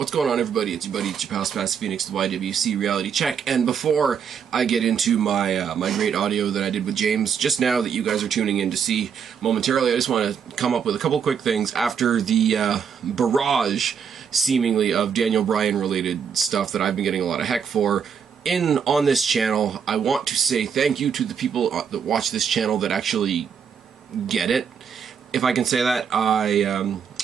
What's going on, everybody? It's your buddy, it's your pal Spaz, Phoenix, the YWC Reality Check. And before I get into my my great audio that I did with James just now that you guys are tuning in to see momentarily, I just want to come up with a couple quick things after the barrage, seemingly, of Daniel Bryan-related stuff that I've been getting a lot of heck for on this channel. I want to say thank you to the people that watch this channel that actually get it, if I can say that.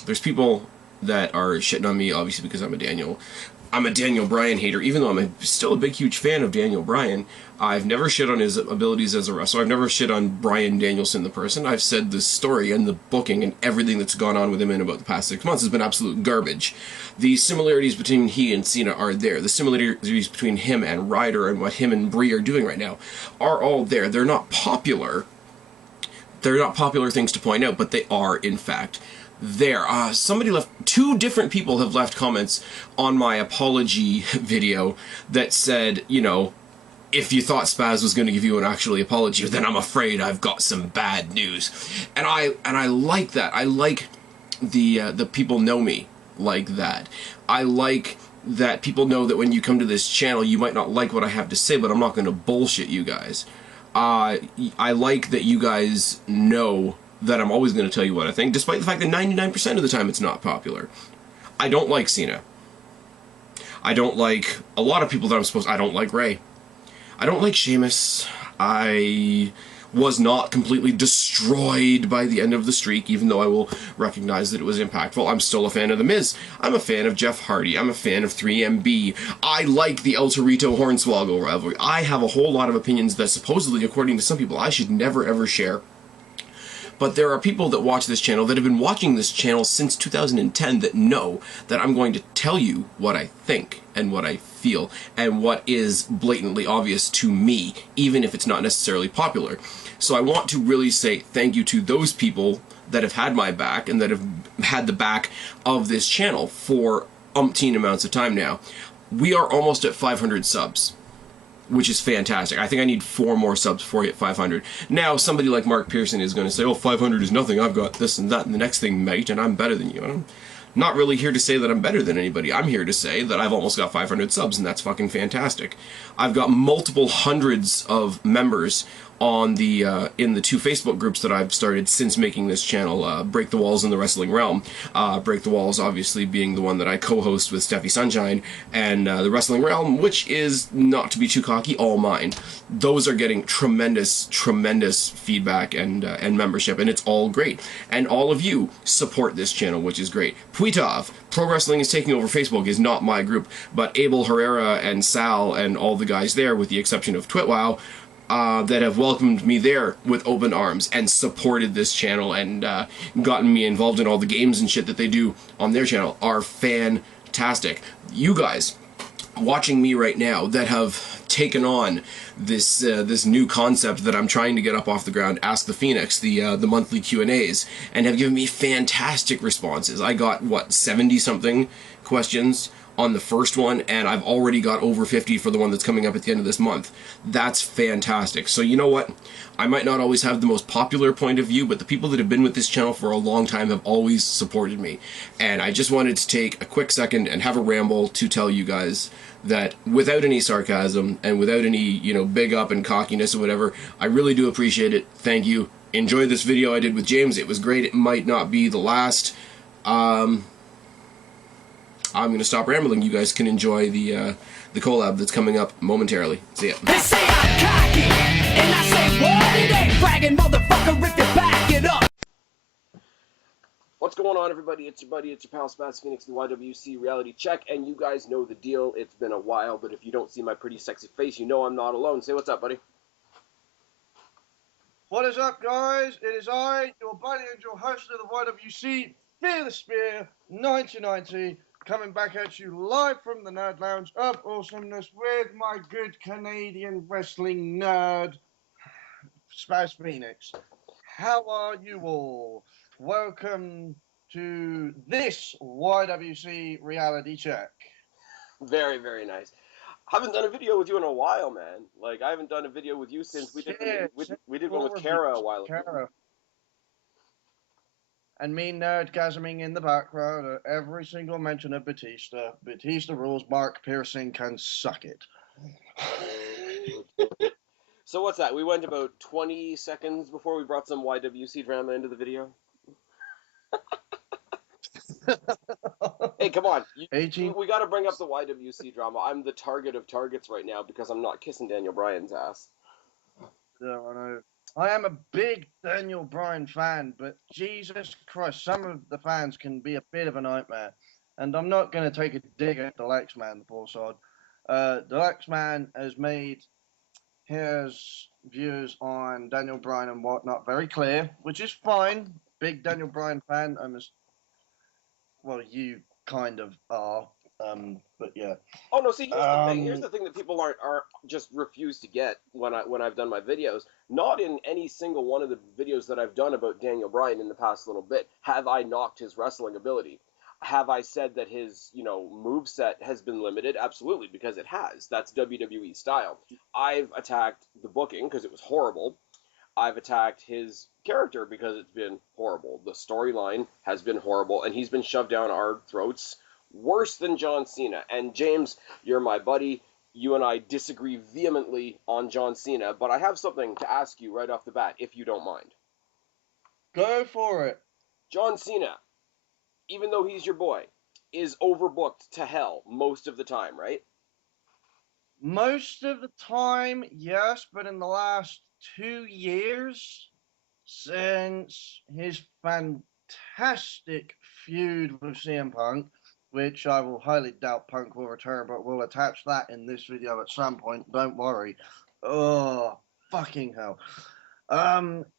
There's people that are shitting on me, obviously, because I'm a Daniel Bryan hater, even though I'm still a big, huge fan of Daniel Bryan. I've never shit on his abilities as a wrestler. I've never shit on Bryan Danielson, the person. I've said the story and the booking and everything that's gone on with him in about the past 6 months has been absolute garbage. The similarities between he and Cena are there. The similarities between him and Ryder and what him and Brie are doing right now are all there. They're not popular. They're not popular things to point out, but they are, in fact, there. Somebody left, 2 different people have left comments on my apology video that said, you know, if you thought Spaz was going to give you an actual apology, then I'm afraid I've got some bad news. And I like that. I like the people know me like that. I like that people know that when you come to this channel, you might not like what I have to say, but I'm not going to bullshit you guys. I like that you guys know that I'm always going to tell you what I think, despite the fact that 99% of the time it's not popular. I don't like Cena. I don't like a lot of people that I'm supposed to. I don't like Ray. I don't like Sheamus. I was not completely destroyed by the end of the streak, even though I will recognize that it was impactful. I'm still a fan of The Miz. I'm a fan of Jeff Hardy. I'm a fan of 3MB. I like the El Torito Hornswoggle rivalry. I have a whole lot of opinions that supposedly, according to some people, I should never ever share. But there are people that watch this channel that have been watching this channel since 2010 that know that I'm going to tell you what I think and what I feel and what is blatantly obvious to me, even if it's not necessarily popular. So I want to really say thank you to those people that have had my back and that have had the back of this channel for umpteen amounts of time now. We are almost at 500 subs, which is fantastic. I think I need 4 more subs before I hit 500. Now, somebody like Mark Pearson is going to say, oh, 500 is nothing, I've got this and that and the next thing, mate, and I'm better than you. And I'm not really here to say that I'm better than anybody. I'm here to say that I've almost got 500 subs, and that's fucking fantastic. I've got multiple hundreds of members on the in the 2 Facebook groups that I've started since making this channel, Break the Walls and the Wrestling Realm. Break the Walls obviously being the one that I co-host with Steffi Sunshine, and the Wrestling Realm, which is, not to be too cocky, all mine. Those are getting tremendous, tremendous feedback and membership, and it's all great. And all of you support this channel, which is great. Puitov, Pro Wrestling is Taking Over Facebook, is not my group, but Abel Herrera and Sal and all the guys there, with the exception of Twitwow, that have welcomed me there with open arms and supported this channel and gotten me involved in all the games and shit that they do on their channel are fantastic. You guys watching me right now that have taken on this this new concept that I'm trying to get up off the ground, Ask the Phoenix, the monthly Q&As, and have given me fantastic responses. I got, what, 70-something questions on the first one, and I've already got over 50 for the one that's coming up at the end of this month. That's fantastic. So you know what? I might not always have the most popular point of view, but the people that have been with this channel for a long time have always supported me. And I just wanted to take a quick second and have a ramble to tell you guys that without any sarcasm and without any, you know, big up and cockiness or whatever, I really do appreciate it. Thank you. Enjoy this video I did with James. It was great. It might not be the last. I'm going to stop rambling. You guys can enjoy the collab that's coming up momentarily. See ya. They say I'm cocky, and I say, what? It ain't bragging, motherfucker, if you back it up. What's going on, everybody? It's your buddy, it's your pal Spaz, Phoenix, the YWC Reality Check, and you guys know the deal. It's been a while, but if you don't see my pretty sexy face, you know I'm not alone. Say what's up, buddy. What is up, guys? It is I, your buddy and your host of the YWC, FearTheSpear1990, coming back at you live from the Nerd Lounge of Awesomeness with my good Canadian wrestling nerd, Spaz Phoenix. How are you all? Welcome to this YWC Reality Check. Very, very nice. Haven't done a video with you in a while, man. Like, I haven't done a video with you since we did one with Kara a while ago. and me nerdgasming in the background at every single mention of Batista. Batista rules, Mark Pearson can suck it. So what's that? We went about 20 seconds before we brought some YWC drama into the video. Hey, come on. 18. We got to bring up the YWC drama. I'm the target of targets right now because I'm not kissing Daniel Bryan's ass. Yeah, I know. I am a big Daniel Bryan fan, but Jesus Christ, some of the fans can be a bit of a nightmare. And I'm not going to take a dig at the Lex Man, the poor sod. The Lex Man has made his views on Daniel Bryan and whatnot very clear, which is fine. Big Daniel Bryan fan. Well, you kind of are, but yeah. Oh no! See, here's the thing. Here's the thing that people aren't just refuse to get when I've done my videos. Not in any single one of the videos that I've done about Daniel Bryan in the past little bit have I knocked his wrestling ability. Have I said that his moveset has been limited? Absolutely, because it has. That's WWE style. I've attacked the booking because it was horrible. I've attacked his character because it's been horrible. The storyline has been horrible, and he's been shoved down our throats worse than John Cena. And James, you're my buddy. You and I disagree vehemently on John Cena, but I have something to ask you right off the bat, if you don't mind. Go for it. John Cena, even though he's your boy, is overbooked to hell most of the time, right? Most of the time, yes, but in the last 2 years, since his fantastic feud with CM Punk, which I will highly doubt Punk will return, but we'll attach that in this video at some point, don't worry. Oh, fucking hell.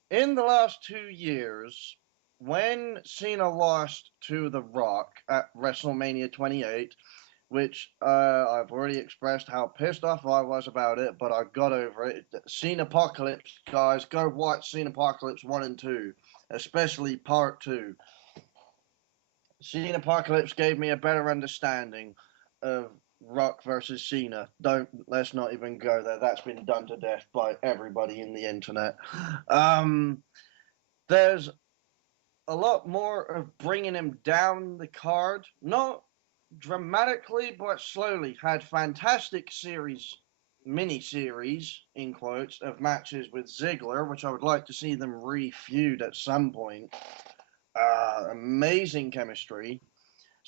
In the last 2 years, when Cena lost to The Rock at WrestleMania 28, which I've already expressed how pissed off I was about it, but I got over it. Cena Apocalypse, guys, go watch Cena Apocalypse 1 and 2, especially Part 2. Cena Apocalypse gave me a better understanding of Rock versus Cena. Let's not even go there. That's been done to death by everybody in the internet. There's a lot more of bringing him down the card. Not dramatically, but slowly. Had fantastic mini-series, in quotes, of matches with Ziggler, which I would like to see them re-feud at some point. Amazing chemistry.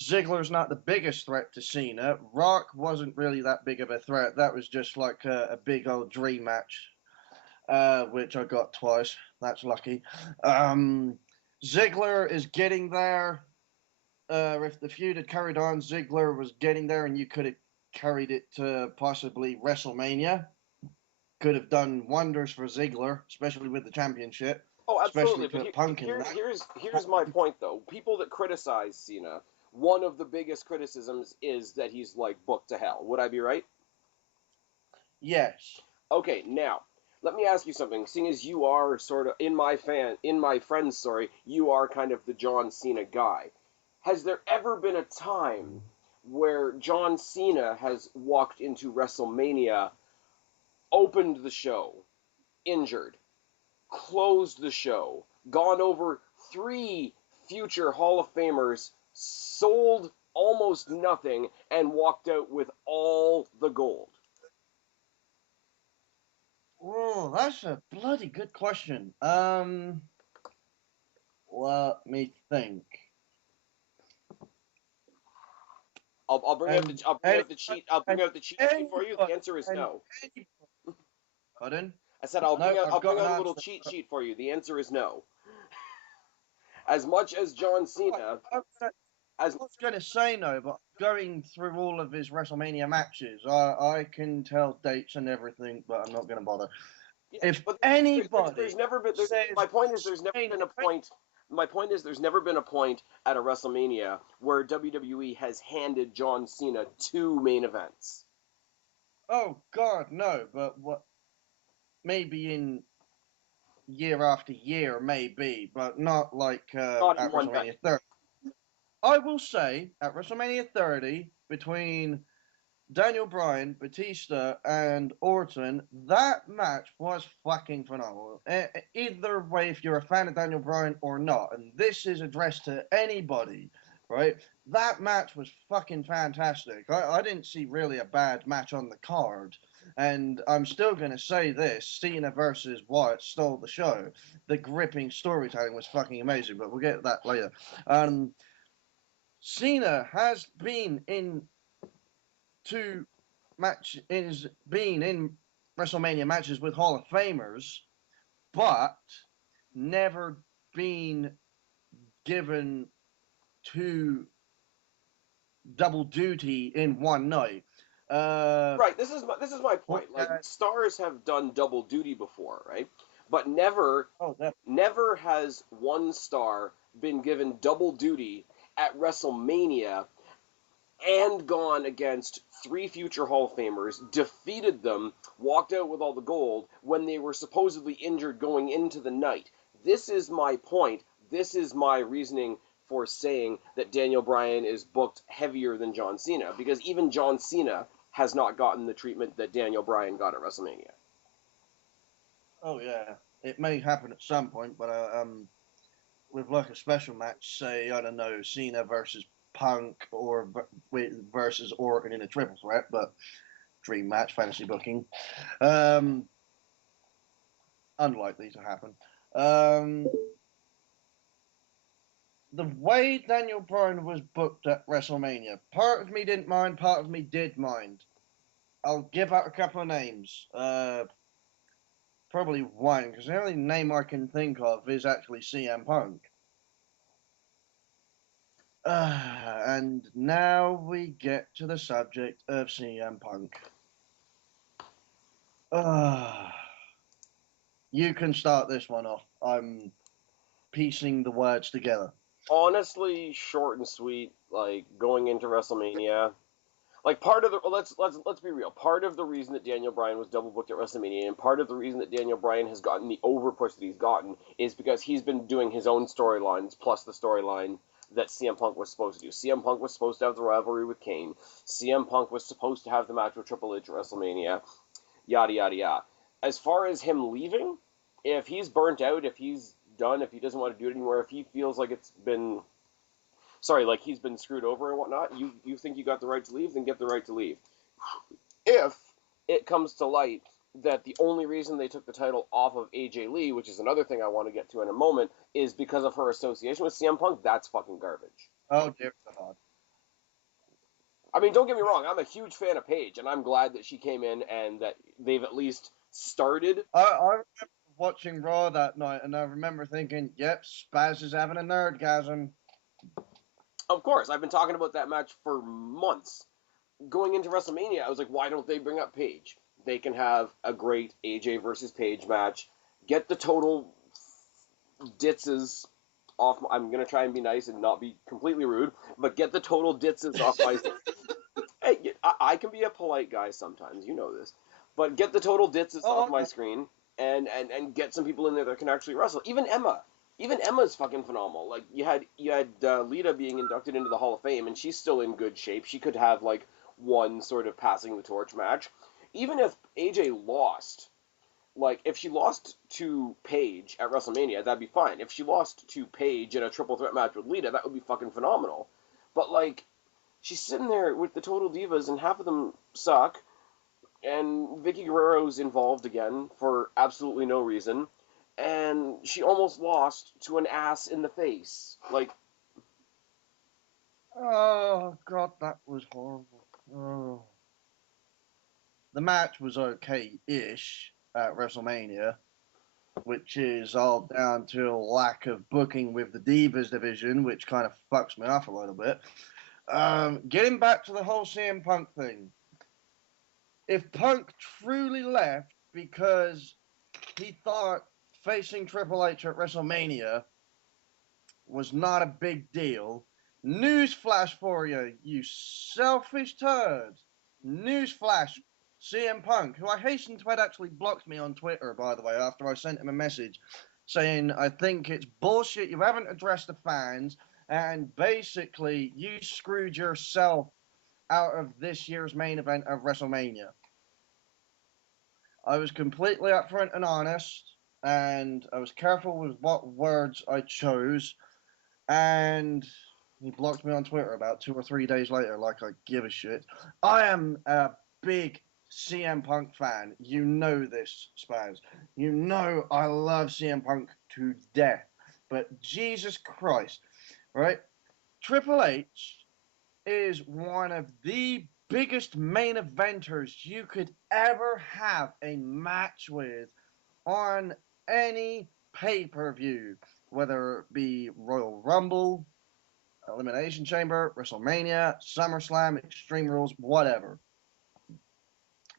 Ziggler's not the biggest threat to Cena. Rock wasn't really that big of a threat. That was just like a big old dream match, which I got twice. That's lucky. Ziggler is getting there. If the feud had carried on, Ziggler was getting there, and you could have carried it to possibly WrestleMania. Could have done wonders for Ziggler, especially with the championship. Oh, absolutely. Especially But Punk in that. here's my point, though. People that criticize Cena, one of the biggest criticisms is that he's like booked to hell. Would I be right? Yes. Okay, now let me ask you something. Seeing as you are sort of you are kind of the John Cena guy. Has there ever been a time where John Cena has walked into WrestleMania, opened the show, injured, closed the show, gone over 3 future Hall of Famers, sold almost nothing, and walked out with all the gold? Oh, that's a bloody good question. Let me think. I'll bring out the cheat sheet for you. The answer is no. Pardon? I said I'll bring out a little cheat sheet for you. The answer is no. As much as John Cena, I was going to say no, but going through all of his WrestleMania matches, I can tell dates and everything, but I'm not going to bother. If anybody, there's never been. My point is, there's never been a point. My point is, there's never been a point at a WrestleMania where WWE has handed John Cena 2 main events. Oh God, no! But what? Maybe in year after year, maybe, but not like Not at one WrestleMania 30. I will say at WrestleMania 30, between Daniel Bryan, Batista, and Orton, that match was fucking phenomenal. Either way, if you're a fan of Daniel Bryan or not, and this is addressed to anybody, right? That match was fucking fantastic. I didn't see really a bad match on the card. And I'm still going to say this, Cena versus Wyatt stole the show. The gripping storytelling was fucking amazing, but we'll get to that later. Cena has been in been in WrestleMania matches with Hall of Famers, but never been given two double duty in one night. Right. This is my point. Like, stars have done double duty before, right? But never has one star been given double duty at WrestleMania and gone against 3 future Hall of Famers, defeated them, walked out with all the gold when they were supposedly injured going into the night. This is my point. This is my reasoning for saying that Daniel Bryan is booked heavier than John Cena, because even John Cena has not gotten the treatment that Daniel Bryan got at WrestleMania. Oh yeah, it may happen at some point, but with like a special match, say I don't know, Cena versus Punk or versus Orton in a triple threat, but dream match, fantasy booking, unlikely to happen. The way Daniel Bryan was booked at WrestleMania, part of me didn't mind, part of me did mind. I'll give out a couple of names. Probably one, because the only name I can think of is actually CM Punk. And now we get to the subject of CM Punk. You can start this one off. I'm piecing the words together. Honestly, short and sweet. Like, going into WrestleMania, like, part of the let's be real. Part of the reason that Daniel Bryan was double booked at WrestleMania, and part of the reason that Daniel Bryan has gotten the overpush that he's gotten, is because he's been doing his own storylines plus the storyline that CM Punk was supposed to do. CM Punk was supposed to have the rivalry with Kane. CM Punk was supposed to have the match with Triple H at WrestleMania. Yada yada yada. As far as him leaving, if he's burnt out, if he's done, if he doesn't want to do it anymore, if he feels like like he's been screwed over and whatnot, you think you got the right to leave, then get the right to leave. If it comes to light that the only reason they took the title off of AJ Lee, which is another thing I want to get to in a moment, is because of her association with CM Punk, that's fucking garbage. Oh, dear God. I mean, don't get me wrong, I'm a huge fan of Paige, and I'm glad that she came in and that they've at least started. I remember watching Raw that night, and I remember thinking, yep, Spaz is having a nerdgasm. Of course, I've been talking about that match for months. Going into WrestleMania, I was like, why don't they bring up Paige? They can have a great AJ versus Paige match. Get the total ditzes off. I'm going to try and be nice and not be completely rude, but get the total ditzes off my... Hey, I can be a polite guy sometimes, you know this. But get the total ditzes off my screen and get some people in there that can actually wrestle. Even Emma's fucking phenomenal. Like, you had Lita being inducted into the Hall of Fame, and she's still in good shape. She could have, like, one sort of passing the torch match. Even if AJ lost, like, if she lost to Paige at WrestleMania, that'd be fine. If she lost to Paige in a triple threat match with Lita, that would be fucking phenomenal. But, like, she's sitting there with the Total Divas, and half of them suck, and Vicky Guerrero's involved again for absolutely no reason, and she almost lost to an ass in the face. Like... Oh, God, that was horrible. Oh. The match was okay-ish at WrestleMania, which is all down to a lack of booking with the Divas division, which kind of fucks me off a little bit. Getting back to the whole CM Punk thing. If Punk truly left because he thought facing Triple H at WrestleMania was not a big deal, newsflash for you, you selfish turd. Newsflash, CM Punk, who I hasten to add actually blocked me on Twitter, by the way, after I sent him a message saying, I think it's bullshit, you haven't addressed the fans, and basically you screwed yourself out of this year's main event of WrestleMania. I was completely upfront and honest, and I was careful with what words I chose, and he blocked me on Twitter about 2 or 3 days later, like I give a shit. I am a big CM Punk fan. You know this, Spaz. You know I love CM Punk to death. But Jesus Christ, right? Triple H is one of the biggest main eventers you could ever have a match with on any pay-per-view, whether it be Royal Rumble, Elimination Chamber, WrestleMania, SummerSlam, Extreme Rules, whatever.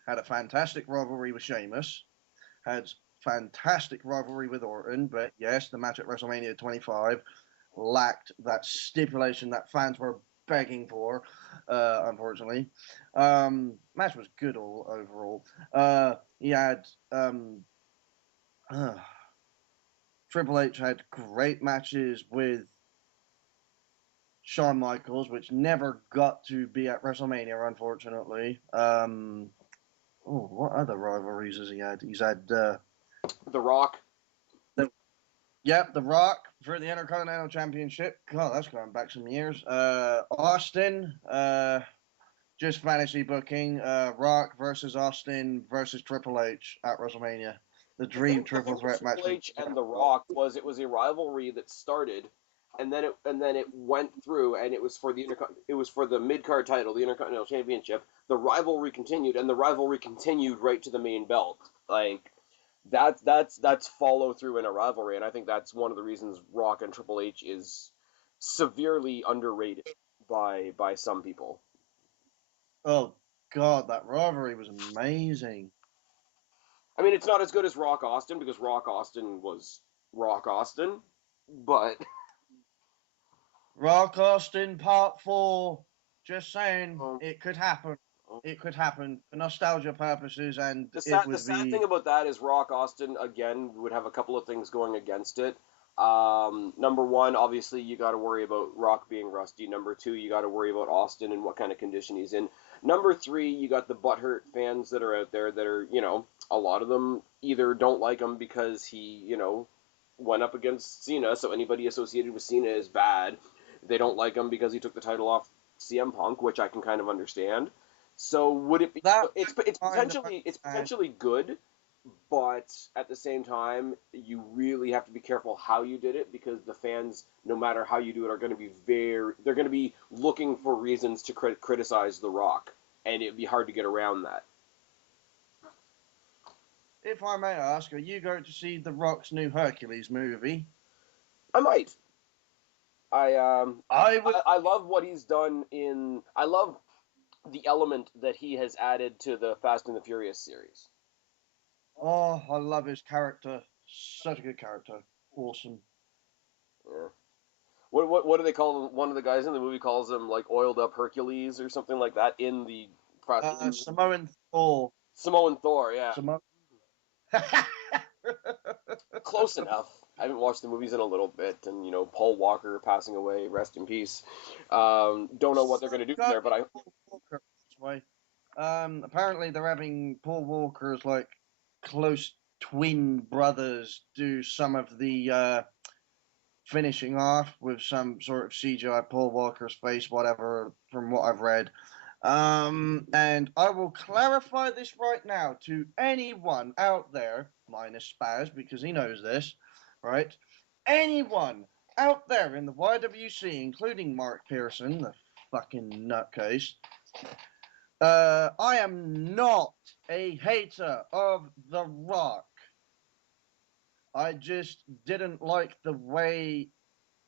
Had a fantastic rivalry with Sheamus, had fantastic rivalry with Orton, but yes, the match at WrestleMania 25 lacked that stipulation that fans were begging for, unfortunately. Match was good overall. He had Triple H had great matches with Shawn Michaels, which never got to be at WrestleMania, unfortunately. What other rivalries has he had? He's had The Rock. The Rock for the Intercontinental Championship. God, that's going back some years. Austin, just fantasy booking. Rock versus Austin versus Triple H at WrestleMania. The dream triple threat match. Triple H and The Rock was a rivalry that started, and then it went through, and it was for the mid card title, the Intercontinental Championship. The rivalry continued, and the rivalry continued right to the main belt. Like that's follow through in a rivalry, and I think that's one of the reasons Rock and Triple H is severely underrated by some people. Oh God, that rivalry was amazing. I mean, it's not as good as Rock Austin because Rock Austin was Rock Austin, but Rock Austin Part 4. Just saying, it could happen. It could happen for nostalgia purposes, and the sad thing about that is Rock Austin again would have a couple of things going against it. Number one, obviously you got to worry about Rock being rusty. Number two, you got to worry about Austin and what kind of condition he's in. Number three, you got the butthurt fans that are out there that are, a lot of them either don't like him because he, went up against Cena, so anybody associated with Cena is bad. They don't like him because he took the title off CM Punk, which I can kind of understand. So would it be? It's potentially good, but at the same time, you really have to be careful how you did it because the fans, no matter how you do it, are going to be they're going to be looking for reasons to criticize The Rock, and it'd be hard to get around that. If I may ask, are you going to see The Rock's new Hercules movie? I might. I love what he's done I love the element that he has added to the Fast and the Furious series. Oh, I love his character. Such a good character. Awesome. Yeah. What do they call him? One of the guys in the movie calls him like oiled up Hercules or something like that in the Samoan Thor. Samoan Thor, yeah. Close enough. I haven't watched the movies in a little bit, and Paul Walker passing away, rest in peace. Don't know what they're going to do there, but apparently they're having Paul Walker's like close twin brothers do some of the finishing off with some sort of CGI Paul Walker's face, whatever, from what I've read. And I will clarify this right now to anyone out there, minus Spaz, because he knows this, right? Anyone out there in the YWC, including Mark Pearson, the fucking nutcase, I am not a hater of The Rock. I just didn't like the way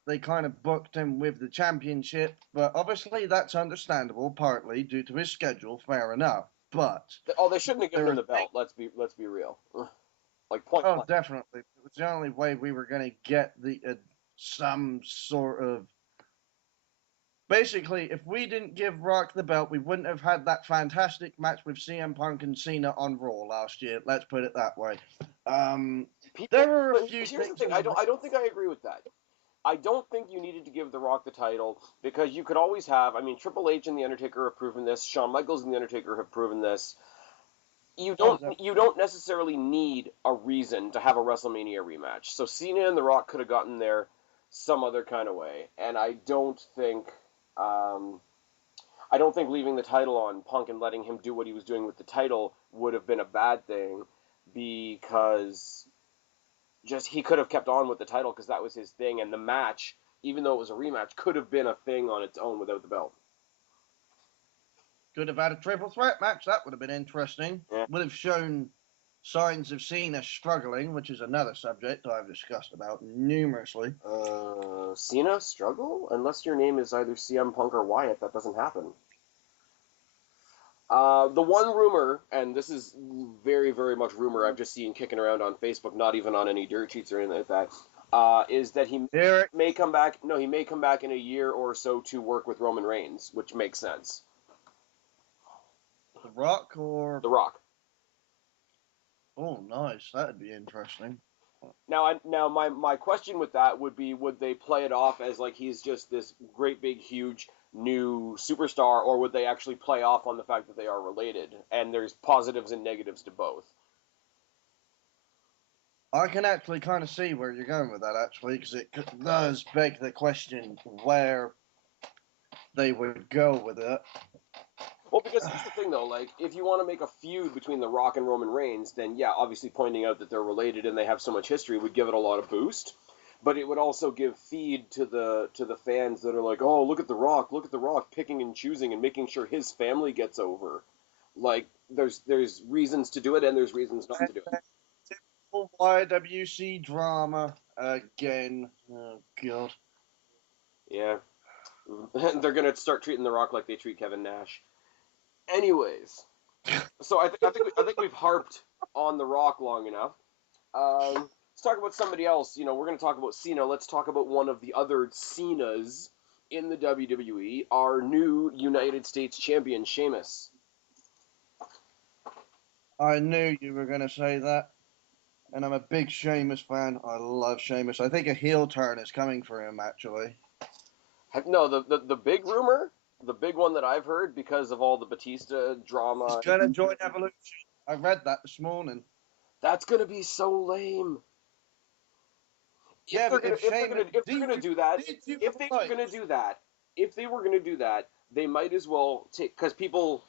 they kind of booked him with the championship, but obviously that's understandable, partly due to his schedule, fair enough. But they shouldn't have given him the belt. Let's be real. Like point. Oh, definitely. It was the only way we were going to get the some sort of. Basically, if we didn't give Rock the belt, we wouldn't have had that fantastic match with CM Punk and Cena on Raw last year. Let's put it that way. There are a few Here's the thing. I don't think I agree with that. I don't think you needed to give The Rock the title because you could always have. I mean, Triple H and The Undertaker have proven this. Shawn Michaels and The Undertaker have proven this. You don't necessarily need a reason to have a WrestleMania rematch. So Cena and The Rock could have gotten there some other kind of way, and I don't think leaving the title on Punk and letting him do what he was doing with the title would have been a bad thing, because just he could have kept on with the title because that was his thing, and the match, even though it was a rematch, could have been a thing on its own without the belt. Could have had a triple threat match. That would have been interesting. Yeah. Would have shown signs of Cena struggling, which is another subject I've discussed about numerously. Cena struggle? Unless your name is either CM Punk or Wyatt, that doesn't happen. The one rumor, and this is very, very much rumor I've just seen kicking around on Facebook, not even on any dirt sheets or anything like that, is that he may come back. No, he may come back in a year or so to work with Roman Reigns, which makes sense. The Rock or The Rock. Oh, nice. That'd be interesting. Now, my question with that would be, would they play it off as like he's just this great big huge new superstar, or would they actually play off on the fact that they are related and there's positives and negatives to both? I can actually kind of see where you're going with that, actually, because it does beg the question where they would go with it. Well, because here's the thing, though. Like, if you want to make a feud between The Rock and Roman Reigns, then yeah, obviously pointing out that they're related and they have so much history would give it a lot of boost. But it would also give feed to the fans that are like, oh, look at The Rock picking and choosing and making sure his family gets over. Like, there's reasons to do it and there's reasons not to do it. Typical YWC drama again. Oh, God. Yeah. They're going to start treating The Rock like they treat Kevin Nash. Anyways, so I think we've harped on The Rock long enough. Let's talk about somebody else. You know, we're going to talk about Cena. Let's talk about one of the other Cenas in the WWE, our new United States champion, Sheamus. I knew you were going to say that. And I'm a big Sheamus fan. I love Sheamus. I think a heel turn is coming for him, actually. No, the big rumor, the big one that I've heard because of all the Batista drama. He's going to join Evolution. I read that this morning. That's going to be so lame. If they're gonna do that, they might as well take, because people,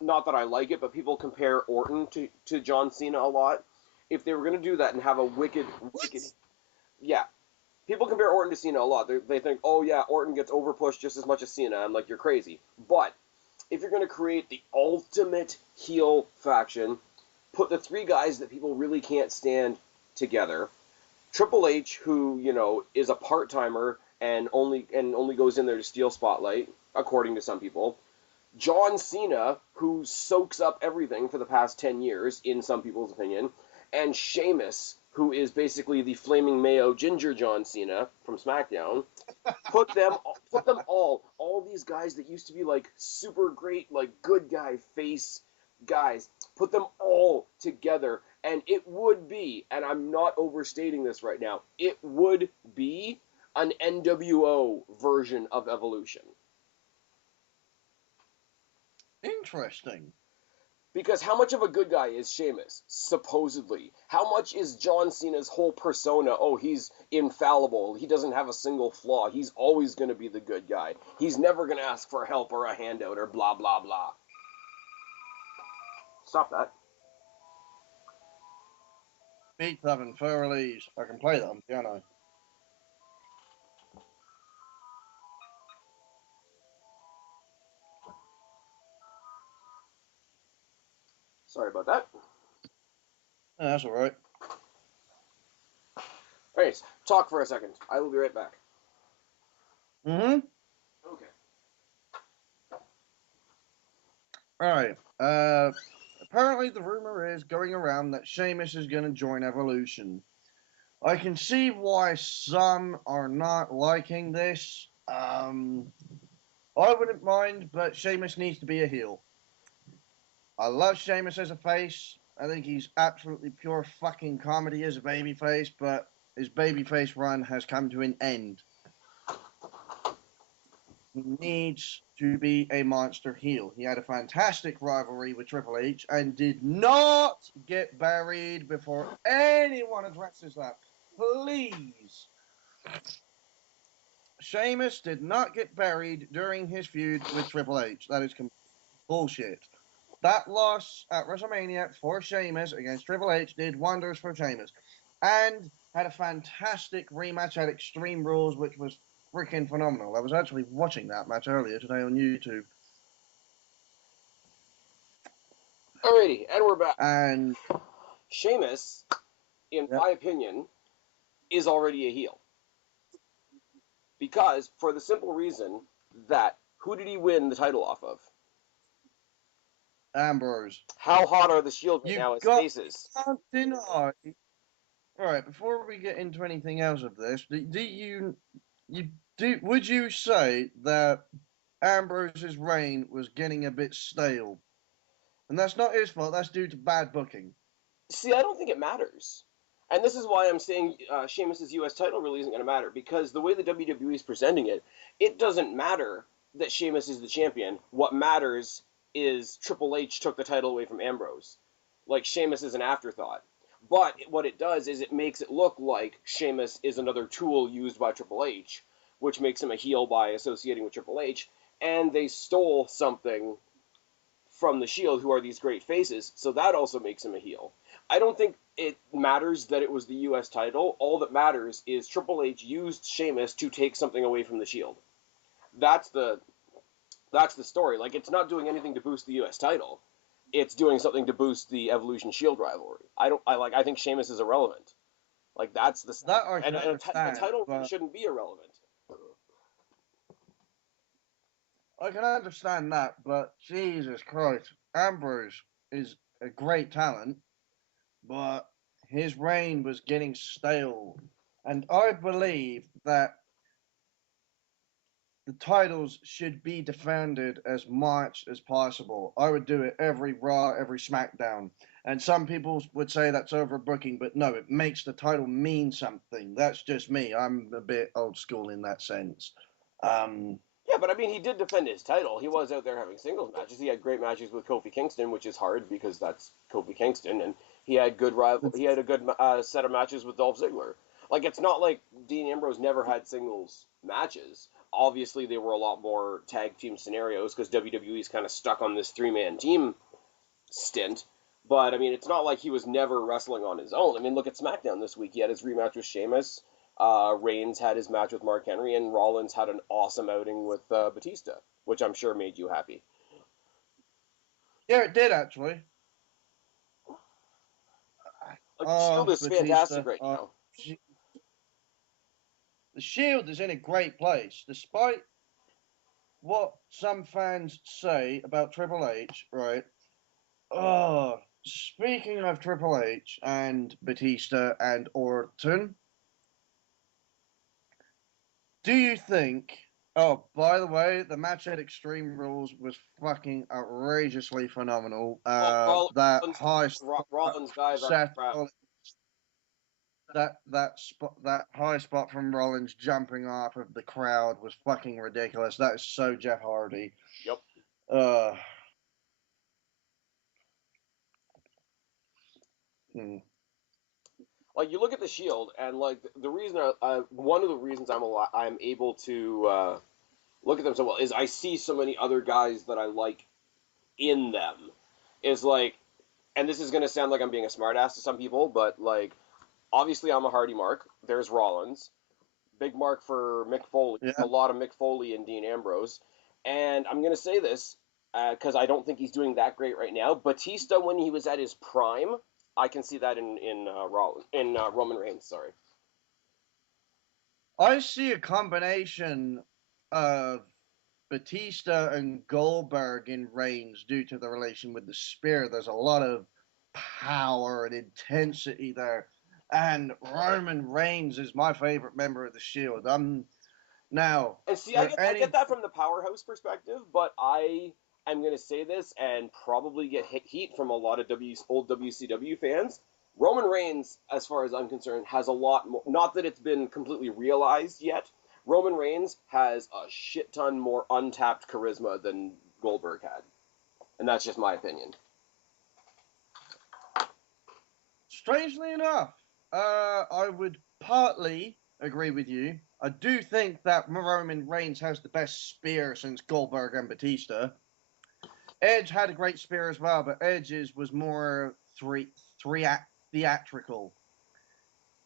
not that I like it, but people compare Orton to John Cena a lot. If they were gonna do that and have a wicked, yeah, people compare Orton to Cena a lot. They think, oh yeah, Orton gets overpushed just as much as Cena. I'm like, you're crazy. But if you're gonna create the ultimate heel faction, put the three guys that people really can't stand together. Triple H, who, you know, is a part-timer and only goes in there to steal spotlight, according to some people. John Cena, who soaks up everything for the past 10 years, in some people's opinion. And Sheamus, who is basically the flaming mayo ginger John Cena from SmackDown. Put them all these guys that used to be like super great, like good guy face guys, put them all together, and it would be, and I'm not overstating this right now, it would be an NWO version of Evolution. Interesting. Because how much of a good guy is Sheamus, supposedly? How much is John Cena's whole persona? Oh, he's infallible. He doesn't have a single flaw. He's always going to be the good guy. He's never going to ask for help or a handout or blah, blah, blah. Stop that. Beat Seven, Furleys. I can play them, can't I? Sorry about that. Yeah, that's alright. Alright, talk for a second. I will be right back. Mm-hmm. Okay. Alright. Apparently the rumor is going around that Sheamus is going to join Evolution. I can see why some are not liking this. I wouldn't mind, but Sheamus needs to be a heel. I love Sheamus as a face. I think he's absolutely pure fucking comedy as a babyface, but his babyface run has come to an end. He needs to be a monster heel. He had a fantastic rivalry with Triple H and did not get buried before anyone addresses that. Please. Sheamus did not get buried during his feud with Triple H. That is bullshit. That loss at WrestleMania for Sheamus against Triple H did wonders for Sheamus. And had a fantastic rematch at Extreme Rules, which was freaking phenomenal. I was actually watching that match earlier today on YouTube. Alrighty, and we're back. And Sheamus, in my opinion, is already a heel. Because, for the simple reason that, who did he win the title off of? Ambrose. How hot are the Shield right now as faces? Can't deny. Alright, before we get into anything else of this, would you say that Ambrose's reign was getting a bit stale? And that's not his fault, that's due to bad booking. See, I don't think it matters. And this is why I'm saying Sheamus' U.S. title really isn't going to matter. Because the way the WWE is presenting it, it doesn't matter that Sheamus is the champion. What matters is Triple H took the title away from Ambrose. Like, Sheamus is an afterthought. But what it does is it makes it look like Sheamus is another tool used by Triple H, which makes him a heel by associating with Triple H. And they stole something from the Shield, who are these great faces, so that also makes him a heel. I don't think it matters that it was the U.S. title. All that matters is Triple H used Sheamus to take something away from the Shield. That's the story. Like, it's not doing anything to boost the U.S. title. It's doing something to boost the Evolution Shield rivalry. I think Sheamus is irrelevant. Like, that's the and a title shouldn't be irrelevant. I can understand that, but Jesus Christ, Ambrose is a great talent, but his reign was getting stale. And I believe that the titles should be defended as much as possible. I would do it every Raw, every SmackDown. And some people would say that's overbooking, but no, it makes the title mean something. That's just me. I'm a bit old school in that sense. Yeah, but I mean, he did defend his title. He was out there having singles matches. He had great matches with Kofi Kingston, which is hard because that's Kofi Kingston, and he had good He had a good set of matches with Dolph Ziggler. Like, it's not like Dean Ambrose never had singles matches. Obviously, they were a lot more tag team scenarios because WWE's kind of stuck on this 3-man team stint. But I mean, it's not like he was never wrestling on his own. I mean, look at SmackDown this week. He had his rematch with Sheamus. Reigns had his match with Mark Henry, and Rollins had an awesome outing with Batista, which I'm sure made you happy. Yeah, it did, actually. Shield is fantastic right now. The Shield is in a great place, despite what some fans say about Triple H, right? Speaking of Triple H and Batista and Orton, do you think... Oh, by the way, the match at Extreme Rules was fucking outrageously phenomenal. Rollins guys that high spot from Rollins jumping off of the crowd was fucking ridiculous. That is so Jeff Hardy. Yep. Like, you look at the Shield, and like the reason one of the reasons I'm able to look at them so well is I see so many other guys that I like in them. Is like, and this is gonna sound like I'm being a smartass to some people, but like, obviously I'm a Hardy mark. There's Rollins, big mark for Mick Foley. Yeah. A lot of Mick Foley and Dean Ambrose, and I'm gonna say this because I don't think he's doing that great right now. Batista, when he was at his prime, I can see that in Roman Reigns. Sorry. I see a combination of Batista and Goldberg in Reigns due to the relation with the Spear. There's a lot of power and intensity there. And Roman Reigns is my favorite member of the Shield. Now... And see, I get that from the powerhouse perspective, but I'm going to say this and probably get heat from a lot of old WCW fans. Roman Reigns, as far as I'm concerned, has a lot more... Not that it's been completely realized yet, Roman Reigns has a shit ton more untapped charisma than Goldberg had. And that's just my opinion. Strangely enough, I would partly agree with you. I do think that Roman Reigns has the best spear since Goldberg and Batista. Edge had a great spear as well, but Edge's was more theatrical.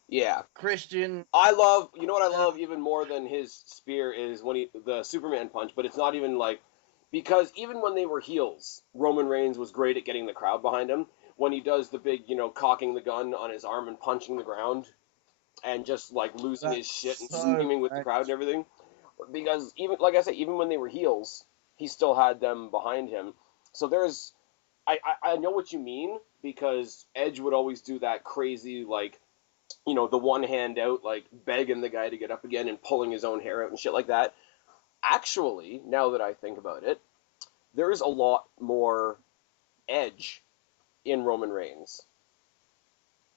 Yeah. Christian. You know what I love even more than his spear is when the Superman punch, but it's not even like, because even when they were heels, Roman Reigns was great at getting the crowd behind him. When he does the big, cocking the gun on his arm and punching the ground and just like losing his shit and screaming with the crowd and everything. Because even, like I said, even when they were heels, he still had them behind him. So I know what you mean, because Edge would always do that crazy, like, the one hand out, like begging the guy to get up again and pulling his own hair out and shit like that. Actually, now that I think about it, there's a lot more Edge in Roman Reigns.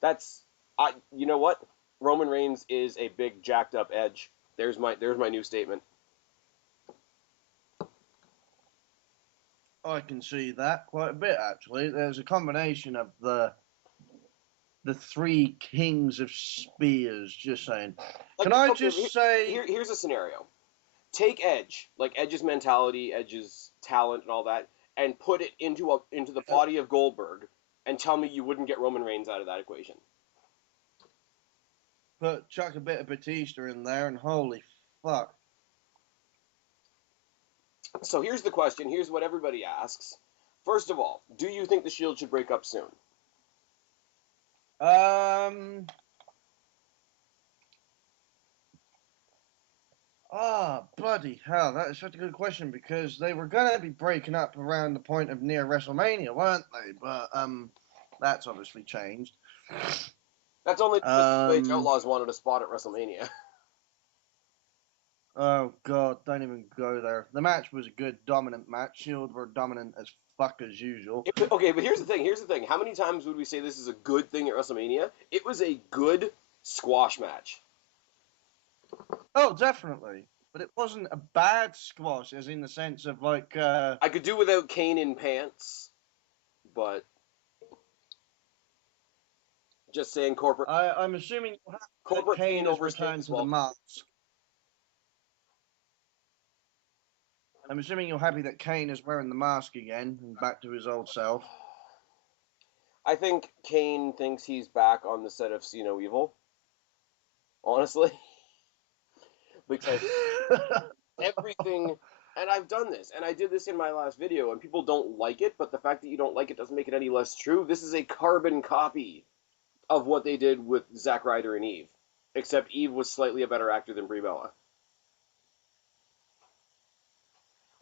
You know what? Roman Reigns is a big jacked up Edge. There's my new statement. I can see that quite a bit, actually. There's a combination of the three kings of spears, just saying. Here's a scenario. Take Edge, like Edge's mentality, Edge's talent, and all that, and put it into the body of Goldberg, and tell me you wouldn't get Roman Reigns out of that equation. Chuck a bit of Batista in there, and holy fuck. So here's the question. Here's what everybody asks. First of all, do you think the Shield should break up soon? Bloody hell, that is such a good question, because they were going to be breaking up around the point of near WrestleMania, weren't they? But, that's obviously changed. That's only because the Outlaws wanted a spot at WrestleMania. Oh, God, don't even go there. The match was a good, dominant match. Shield were dominant as fuck as usual. Okay, but here's the thing. How many times would we say this is a good thing at WrestleMania? It was a good squash match. Oh, definitely. But it wasn't a bad squash, as in the sense of, like, I could do without Kane in pants, but just saying corporate... I'm assuming corporate Kane has overstates returned to the mask. I'm assuming you're happy that Kane is wearing the mask again and back to his old self. I think Kane thinks he's back on the set of See No Evil. Honestly. Because everything... And I've done this, and I did this in my last video, and people don't like it, but the fact that you don't like it doesn't make it any less true. This is a carbon copy of what they did with Zack Ryder and Eve. Except Eve was slightly a better actor than Brie Bella.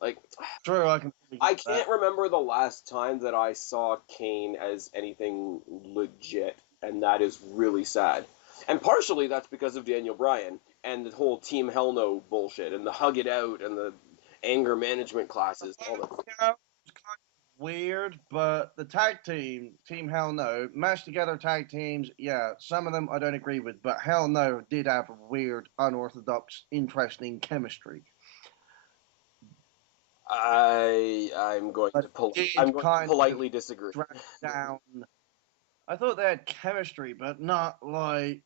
Like, True, I can't remember the last time that I saw Kane as anything legit, and that is really sad. And partially that's because of Daniel Bryan and the whole Team Hell No bullshit and the hug it out and the anger management classes. All that. Yeah, it's kind of weird, but the tag team, Team Hell No, mashed together tag teams, yeah, some of them I don't agree with, but Hell No did have weird, unorthodox, interesting chemistry. I'm going to politely disagree. Down. I thought they had chemistry, but not like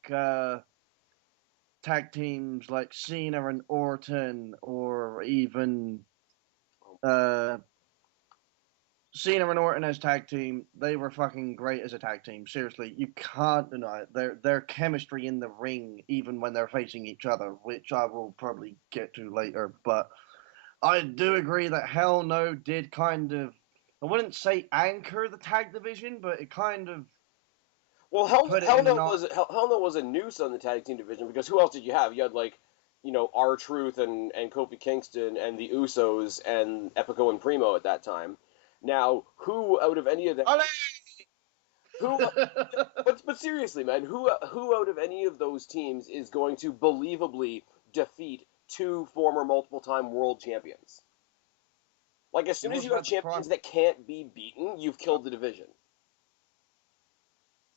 tag teams like Cena and Orton, or even Cena and Orton as tag team. They were fucking great as a tag team. Seriously, you can't deny it. Their chemistry in the ring, even when they're facing each other, which I will probably get to later, but I do agree that Hell No did kind of, I wouldn't say anchor the tag division, but it kind of... Well, Hell No was a noose on the tag team division, because who else did you have? You had, like, R-Truth and Kofi Kingston and the Usos and Epico and Primo at that time. Now, who out of any of them... but seriously, man, who out of any of those teams is going to believably defeat two former multiple-time world champions? Like, as soon as you have champions that can't be beaten, you've killed the division.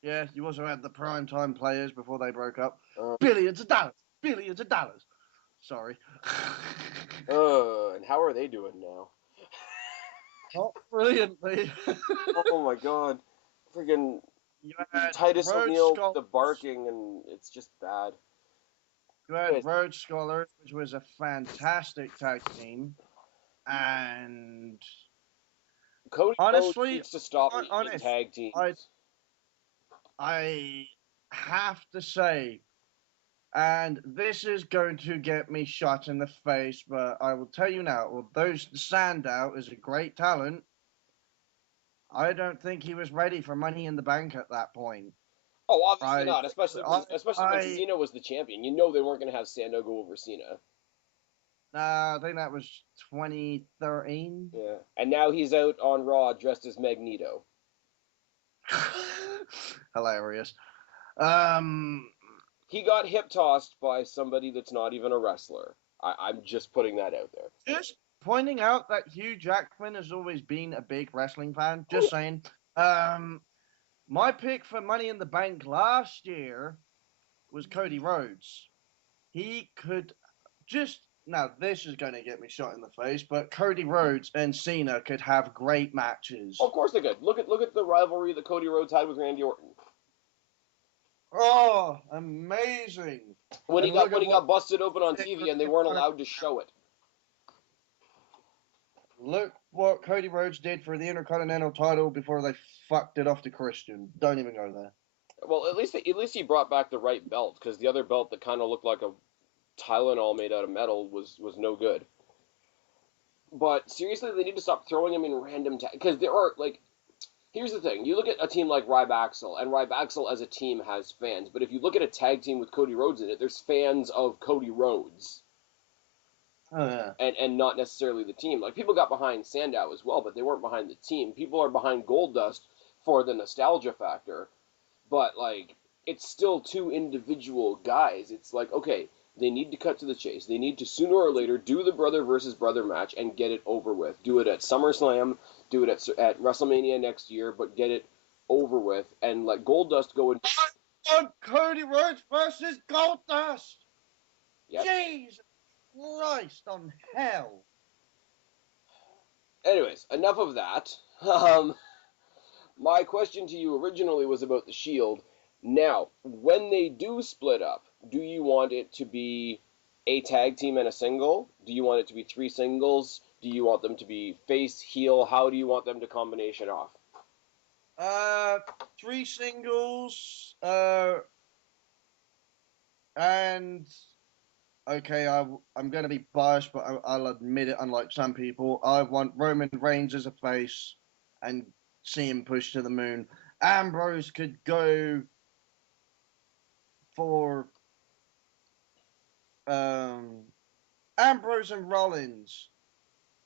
Yeah, you also had the primetime players before they broke up. Billions of dollars! Billions of dollars! Sorry. And how are they doing now? Not brilliantly. Oh my god. Freaking You had Titus Rhodes O'Neil, Scholars. the barking, and it's just bad. You had Rhodes Scholars, which was a fantastic tag team. And Cody Rhodes honestly, needs to stop leading tag teams. I have to say, and this is going to get me shot in the face, but I will tell you now, although Sandow is a great talent, I don't think he was ready for Money in the Bank at that point. Oh, obviously not, especially when Cena was the champion. You know they weren't going to have Sandow go over Cena. I think that was 2013. Yeah, and now he's out on Raw dressed as Magneto. Hilarious. He got hip tossed by somebody that's not even a wrestler. I'm just putting that out there. Just pointing out that Hugh Jackman has always been a big wrestling fan. Just saying. My pick for Money in the Bank last year was Cody Rhodes. He could just now. This is going to get me shot in the face, but Cody Rhodes and Cena could have great matches. Of course they could. Look at the rivalry that Cody Rhodes had with Randy Orton. Oh, amazing! When he got busted open on TV and they weren't allowed to show it. Look what Cody Rhodes did for the Intercontinental title before they fucked it off to Christian. Don't even go there. Well, at least he brought back the right belt, because the other belt that kind of looked like a Tylenol made out of metal was no good. But seriously, they need to stop throwing him in random because there are like. Here's the thing. You look at a team like Rybaxel, and Rybaxel as a team has fans. But if you look at a tag team with Cody Rhodes in it, there's fans of Cody Rhodes. Oh, yeah. And not necessarily the team. Like, people got behind Sandow as well, but they weren't behind the team. People are behind Goldust for the nostalgia factor. But, like, it's still two individual guys. It's like, okay, they need to cut to the chase. They need to, sooner or later, do the brother versus brother match and get it over with. Do it at SummerSlam. Do it at WrestleMania next year, but get it over with and let Goldust go and. Cody Rhodes versus Goldust. Yep. Jesus Christ on hell. Anyways, enough of that. My question to you originally was about the Shield. Now, when they do split up, do you want it to be a tag team and a single? Do you want it to be 3 singles? Do you want them to be face, heel? How do you want them to combination off? 3 singles, and okay, I'm going to be biased, but I'll admit it, unlike some people, I want Roman Reigns as a face and see him push to the moon. Ambrose could go for Ambrose and Rollins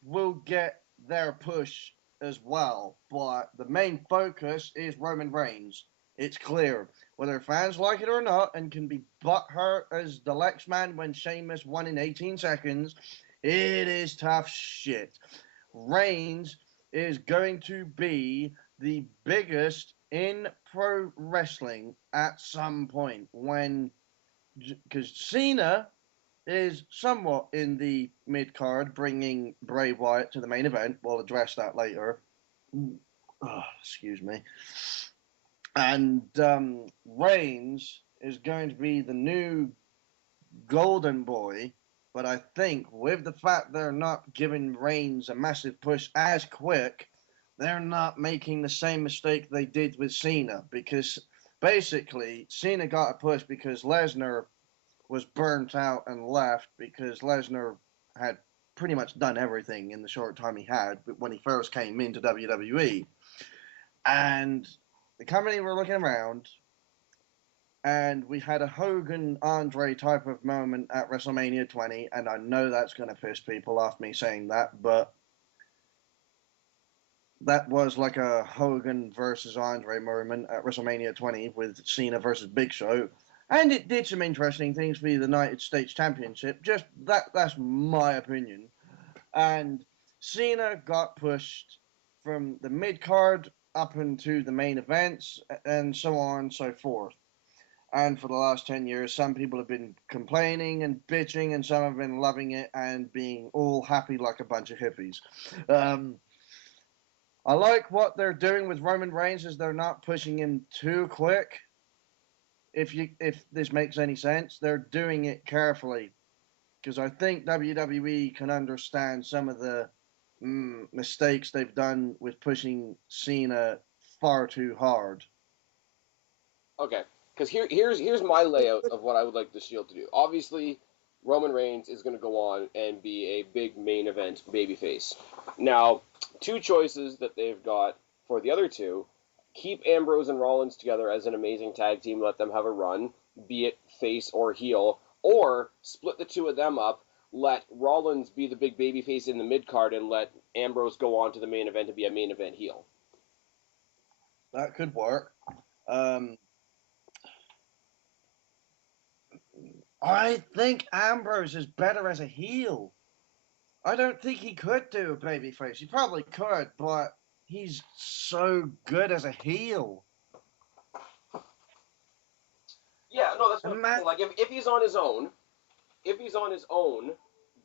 will get their push as well, but the main focus is Roman Reigns. It's clear, whether fans like it or not, and can be butthurt as the Lex Man when Sheamus won in 18 seconds, it is tough shit. Reigns is going to be the biggest in pro wrestling at some point, because Cena is somewhat in the mid-card, bringing Bray Wyatt to the main event. We'll address that later. Excuse me. And Reigns is going to be the new golden boy, but I think with the fact they're not giving Reigns a massive push as quick, they're not making the same mistake they did with Cena, because basically Cena got a push because Lesnar was burnt out and left, because Lesnar had pretty much done everything in the short time he had when he first came into WWE. And the company were looking around, and we had a Hogan-Andre type of moment at WrestleMania 20, and I know that's going to piss people off me saying that, but that was like a Hogan versus Andre moment at WrestleMania 20 with Cena versus Big Show. And it did some interesting things for the United States Championship. Just that's my opinion. And Cena got pushed from the mid-card up into the main events and so on and so forth. And for the last 10 years, some people have been complaining and bitching, and some have been loving it and being all happy like a bunch of hippies. I like what they're doing with Roman Reigns, is they're not pushing him too quick. If this makes any sense, they're doing it carefully, because I think WWE can understand some of the mistakes they've done with pushing Cena far too hard. Okay, because here's my layout of what I would like the Shield to do. Obviously, Roman Reigns is going to go on and be a big main event babyface. Now, two choices that they've got for the other two: keep Ambrose and Rollins together as an amazing tag team, let them have a run, be it face or heel, or split the two of them up, let Rollins be the big babyface in the mid card, and let Ambrose go on to the main event and be a main event heel. That could work. I think Ambrose is better as a heel. I don't think he could do a babyface. He probably could, but he's so good as a heel. Yeah, no, that's what I'm saying. Like, if he's on his own,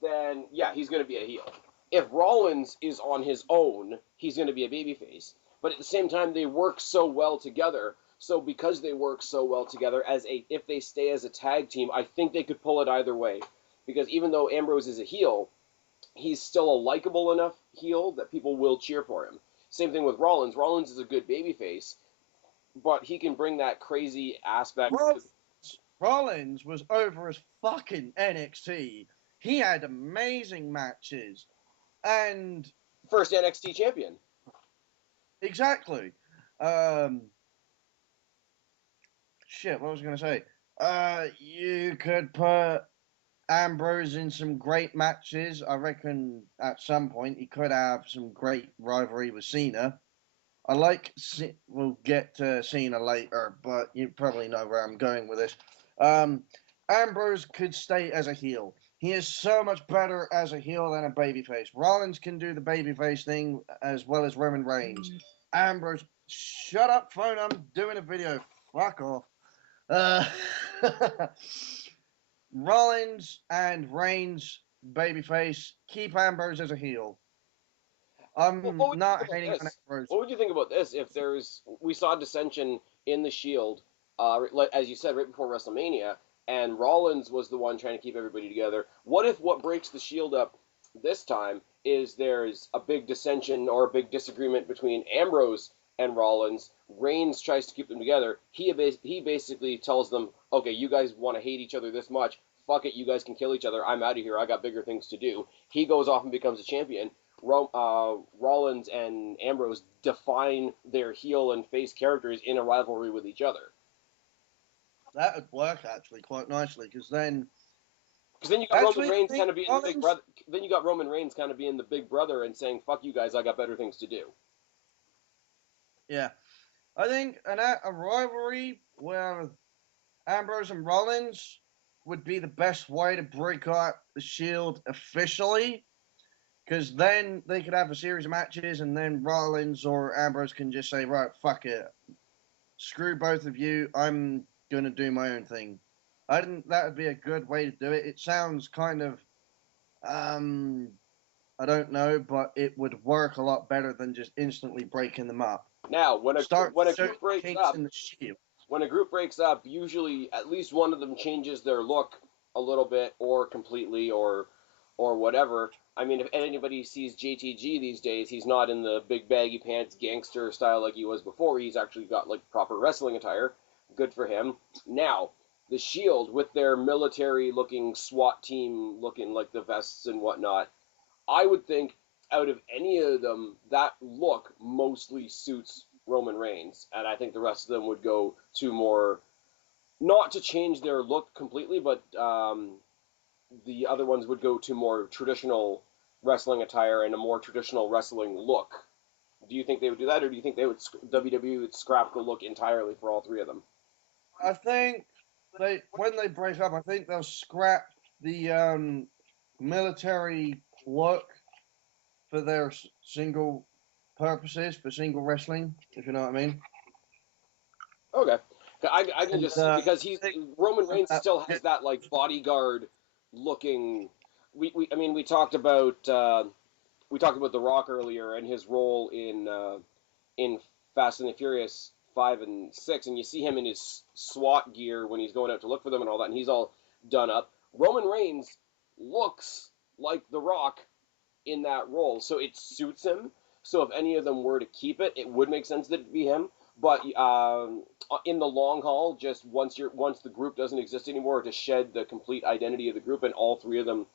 then yeah, he's going to be a heel. If Rollins is on his own, he's going to be a babyface. But at the same time, they work so well together. So because they work so well together, if they stay as a tag team, I think they could pull it either way. Because even though Ambrose is a heel, he's still a likable enough heel that people will cheer for him. Same thing with Rollins. Rollins is a good babyface, but he can bring that crazy aspect. Rollins was over as fucking NXT. He had amazing matches. And first NXT champion. Exactly. Shit, what was I going to say? You could put Ambrose in some great matches. I reckon at some point he could have some great rivalry with Cena. We'll get to Cena later, but you probably know where I'm going with this. Ambrose could stay as a heel. He is so much better as a heel than a babyface. Rollins can do the babyface thing as well as Roman Reigns. Ambrose, shut up, phone, I'm doing a video. Fuck off. Rollins and Reigns, babyface. Keep Ambrose as a heel. I'm not hating on Ambrose. What would you think about this? If we saw dissension in the Shield, as you said, right before WrestleMania, and Rollins was the one trying to keep everybody together. What if what breaks the Shield up this time is there's a big dissension or a big disagreement between Ambrose and Rollins? Reigns tries to keep them together. He basically tells them, okay, you guys want to hate each other this much. Fuck it, you guys can kill each other. I'm out of here. I got bigger things to do. He goes off and becomes a champion. Rollins and Ambrose define their heel and face characters in a rivalry with each other. That would work actually quite nicely, because then you got Roman Reigns kind of being the big brother. Then you got Roman Reigns kind of being the big brother and saying, "Fuck you guys, I got better things to do." Yeah, I think a rivalry with Ambrose and Rollins would be the best way to break up the Shield officially, because then they could have a series of matches, and then Rollins or Ambrose can just say, right, fuck it, screw both of you, I'm gonna do my own thing. I think that would be a good way to do it. It sounds kind of, I don't know, but it would work a lot better than just instantly breaking them up. Now, when a group breaks up, usually at least one of them changes their look a little bit, or completely, or whatever. I mean, if anybody sees JTG these days, he's not in the big baggy pants gangster style like he was before. He's actually got like proper wrestling attire. Good for him. Now, the Shield with their military-looking SWAT team, looking like the vests and whatnot, I would think out of any of them, that look mostly suits Roman Reigns, and I think the rest of them would go to more, not to change their look completely, but the other ones would go to more traditional wrestling attire and a more traditional wrestling look. Do you think they would do that, or do you think WWE would scrap the look entirely for all three of them? I think when they break up, I think they'll scrap the military look for their single purposes, for single wrestling, if you know what I mean. Okay. I can just see, because Roman Reigns still has that like bodyguard looking. I mean, we talked about The Rock earlier and his role in Fast and the Furious 5 and 6, and you see him in his SWAT gear when he's going out to look for them and all that, and he's all done up. Roman Reigns looks like The Rock in that role, so it suits him. So if any of them were to keep it, it would make sense that it be him. But in the long haul, just once the group doesn't exist anymore, to shed the complete identity of the group and all three of them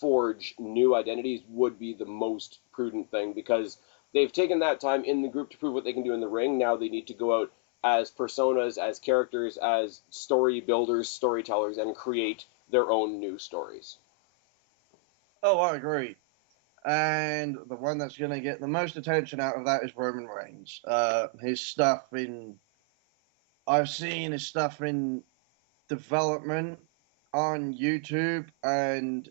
forge new identities would be the most prudent thing, because they've taken that time in the group to prove what they can do in the ring. Now they need to go out as personas, as characters, as story builders, storytellers, and create their own new stories. Oh, I agree. And the one that's going to get the most attention out of that is Roman Reigns. I've seen his stuff in development on YouTube, and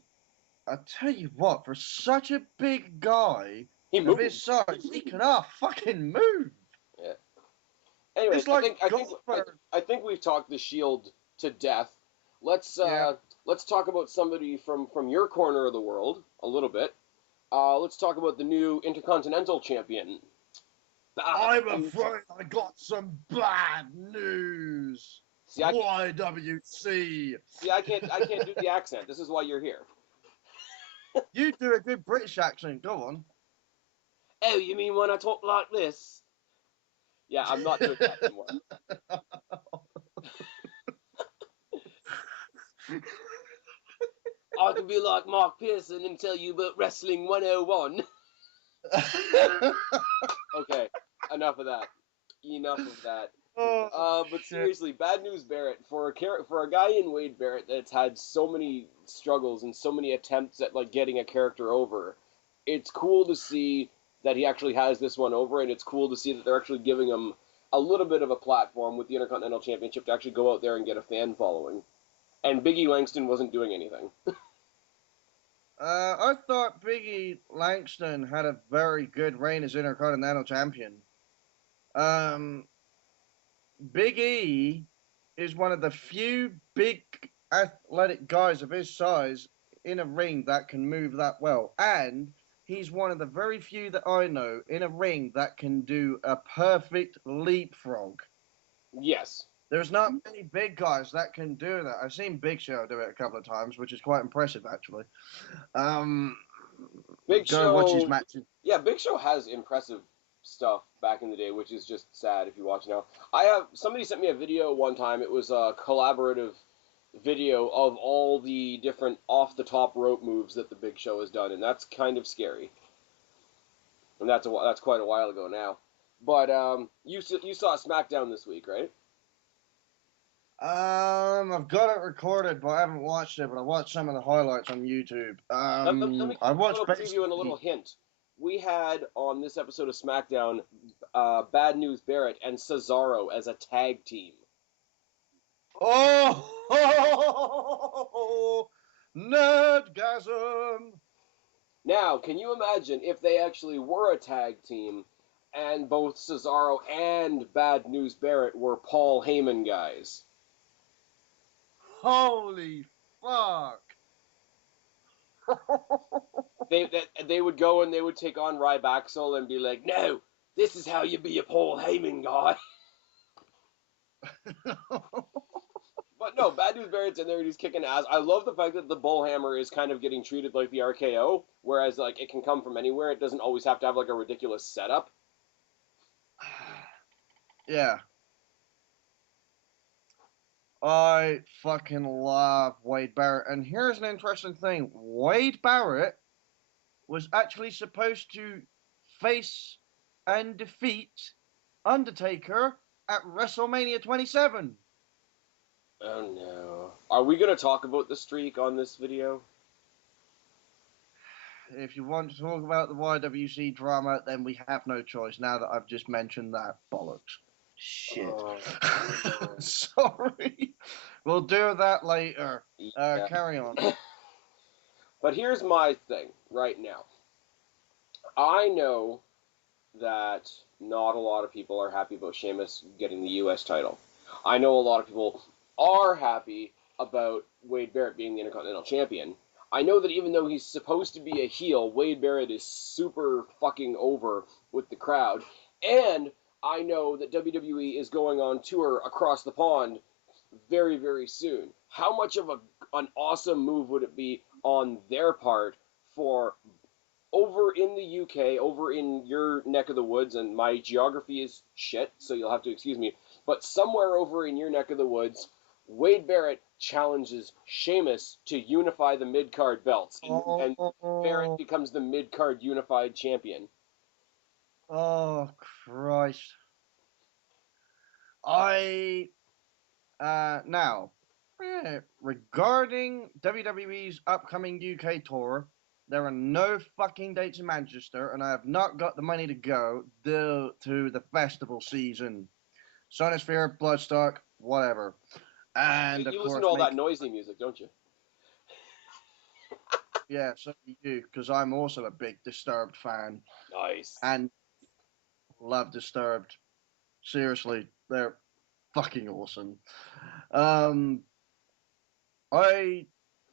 I tell you what, for such a big guy of his size, he cannot fucking move. Yeah. Anyway, It's like I think we've talked the Shield to death. Let's talk about somebody from your corner of the world a little bit. Let's talk about the new Intercontinental Champion. I'm afraid I got some bad news. See, YWC. See, I can't do the accent. This is why you're here. You do a good British accent. Go on. Oh, you mean when I talk like this? Yeah, I'm not doing that anymore. I can be like Mark Pearson and tell you about Wrestling 101. Okay, enough of that. But seriously, Bad News Barrett, for a guy in Wade Barrett that's had so many struggles and so many attempts at like getting a character over, it's cool to see that he actually has this one over, and it's cool to see that they're actually giving him a little bit of a platform with the Intercontinental Championship to actually go out there and get a fan following. And Biggie Langston wasn't doing anything. I thought Biggie Langston had a very good reign as Intercontinental Champion. Big E is one of the few big athletic guys of his size in a ring that can move that well. And he's one of the very few that I know in a ring that can do a perfect leapfrog. Yes. There's not many big guys that can do that. I've seen Big Show do it a couple of times, which is quite impressive, actually. Big Show, watch his matches. Yeah, Big Show has impressive stuff back in the day, which is just sad if you watch now. Somebody sent me a video one time. It was a collaborative video of all the different off-the-top rope moves that the Big Show has done, and that's kind of scary. And that's quite a while ago now. But you saw SmackDown this week, right? I've got it recorded, but I haven't watched it. But I watched some of the highlights on YouTube. Let me I watched a little preview and a little hint. We had on this episode of SmackDown Bad News Barrett and Cesaro as a tag team. Oh, nerdgasm! Now, can you imagine if they actually were a tag team and both Cesaro and Bad News Barrett were Paul Heyman guys? Holy fuck! They would go and they would take on Rybaxel and be like, no, this is how you be a Paul Heyman guy. But no, Bad News Barrett's in there and he's kicking ass. I love the fact that the Bullhammer is kind of getting treated like the RKO, whereas like it can come from anywhere. It doesn't always have to have like a ridiculous setup. Yeah. I fucking love Wade Barrett. And here's an interesting thing. Wade Barrett was actually supposed to face and defeat Undertaker at WrestleMania 27. Oh no. Are we going to talk about the streak on this video? If you want to talk about the YWC drama, then we have no choice now that I've just mentioned that. Bollocks. Shit. Oh. Sorry. We'll do that later. Yeah. Carry on. But here's my thing right now. I know that not a lot of people are happy about Sheamus getting the U.S. title. I know a lot of people are happy about Wade Barrett being the Intercontinental Champion. I know that even though he's supposed to be a heel, Wade Barrett is super fucking over with the crowd. And I know that WWE is going on tour across the pond very, very soon. How much of an awesome move would it be on their part for over in the UK, over in your neck of the woods, and my geography is shit, so you'll have to excuse me, but somewhere over in your neck of the woods, Wade Barrett challenges Sheamus to unify the mid-card belts, and Barrett becomes the mid-card unified champion. Oh, Christ. Now, regarding WWE's upcoming UK tour, there are no fucking dates in Manchester, and I have not got the money to go due to the festival season. STEPHIE, Bloodstock, whatever. And you listen to all that noisy music, don't you? Yeah, so do you, because I'm also a big Disturbed fan. Nice. And love Disturbed. Seriously, they're fucking awesome.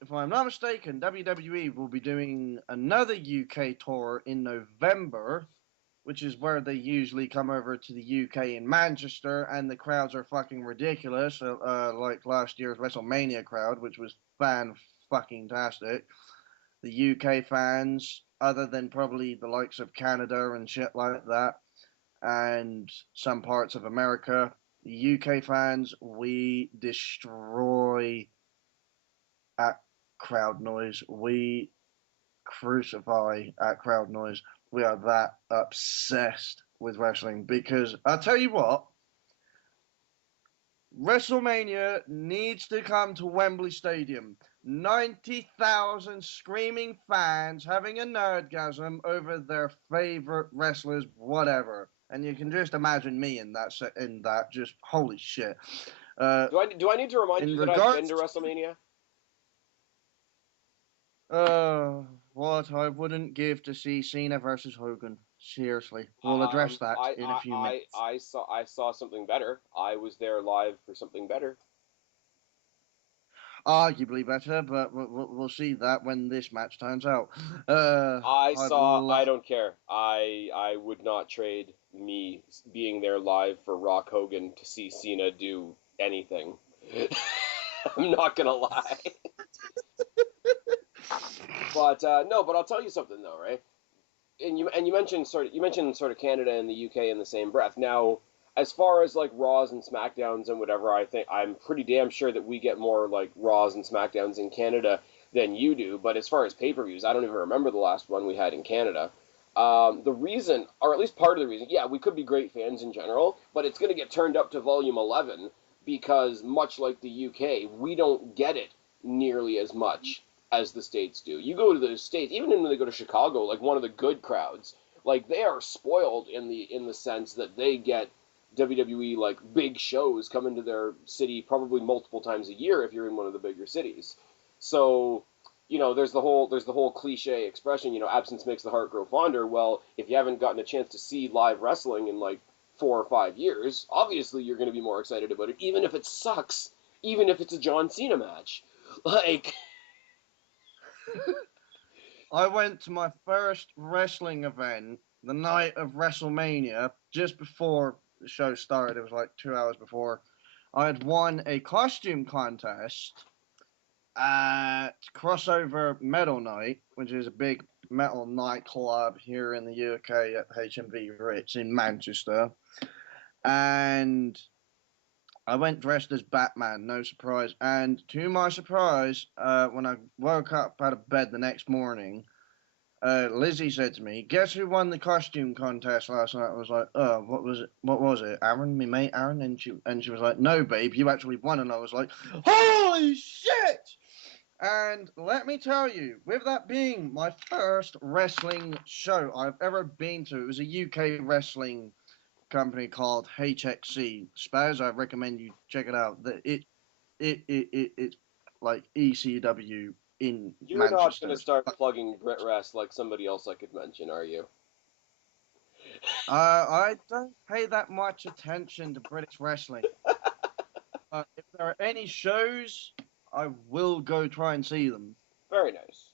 If I'm not mistaken, WWE will be doing another UK tour in November, which is where they usually come over to the UK in Manchester, and the crowds are fucking ridiculous, like last year's WrestleMania crowd, which was fan-fucking-tastic. The UK fans, other than probably the likes of Canada and shit like that, and some parts of America, the UK fans, we destroy at crowd noise. We crucify at crowd noise. We are that obsessed with wrestling because I'll tell you what, WrestleMania needs to come to Wembley Stadium. 90,000 screaming fans having a nerdgasm over their favorite wrestlers, whatever. And you can just imagine me in that. Just holy shit. Do I need to remind you that I've been to WrestleMania? What I wouldn't give to see Cena versus Hogan. Seriously, we'll address that in a few minutes. I saw something better. I was there live for something better. Arguably better, but we'll see that when this match turns out. I don't care. I would not trade me being there live for Rock Hogan to see Cena do anything. I'm not gonna lie. But no, but I'll tell you something though, right? And you mentioned sort of Canada and the UK in the same breath. Now, as far as like Raws and SmackDowns and whatever, I think I'm pretty damn sure that we get more like Raws and SmackDowns in Canada than you do. But as far as pay-per-views, I don't even remember the last one we had in Canada. The reason, or at least part of the reason, yeah, we could be great fans in general, but it's going to get turned up to volume 11 because much like the UK, we don't get it nearly as much as the States do. You go to the States, even when they go to Chicago, like one of the good crowds, like they are spoiled in the sense that they get WWE like big shows come into their city probably multiple times a year if you're in one of the bigger cities. So, you know, there's the whole cliche expression, you know, absence makes the heart grow fonder. Well, if you haven't gotten a chance to see live wrestling in like 4 or 5 years, obviously you're going to be more excited about it, even if it sucks, even if it's a John Cena match. Like, I went to my first wrestling event the night of WrestleMania, just before the show started. It was like 2 hours before. I had won a costume contest at Crossover Metal Night, which is a big metal nightclub here in the UK at HMV Ritz in Manchester. And I went dressed as Batman, no surprise. And to my surprise, when I woke up out of bed the next morning, Lizzie said to me, "Guess who won the costume contest last night?" I was like, "Oh, what was it? What was it? Aaron, my mate Aaron?" And she was like, "No, babe, you actually won." And I was like, "Holy shit!" And let me tell you, with that being my first wrestling show I've ever been to, it was a UK wrestling company called HXC. Spaz, I recommend you check it out. It's like ECW in you're Manchester. not going to start plugging Brit Rest like somebody else I could mention, are you? I don't pay that much attention to British wrestling. there are any shows, I will go try and see them. Very nice.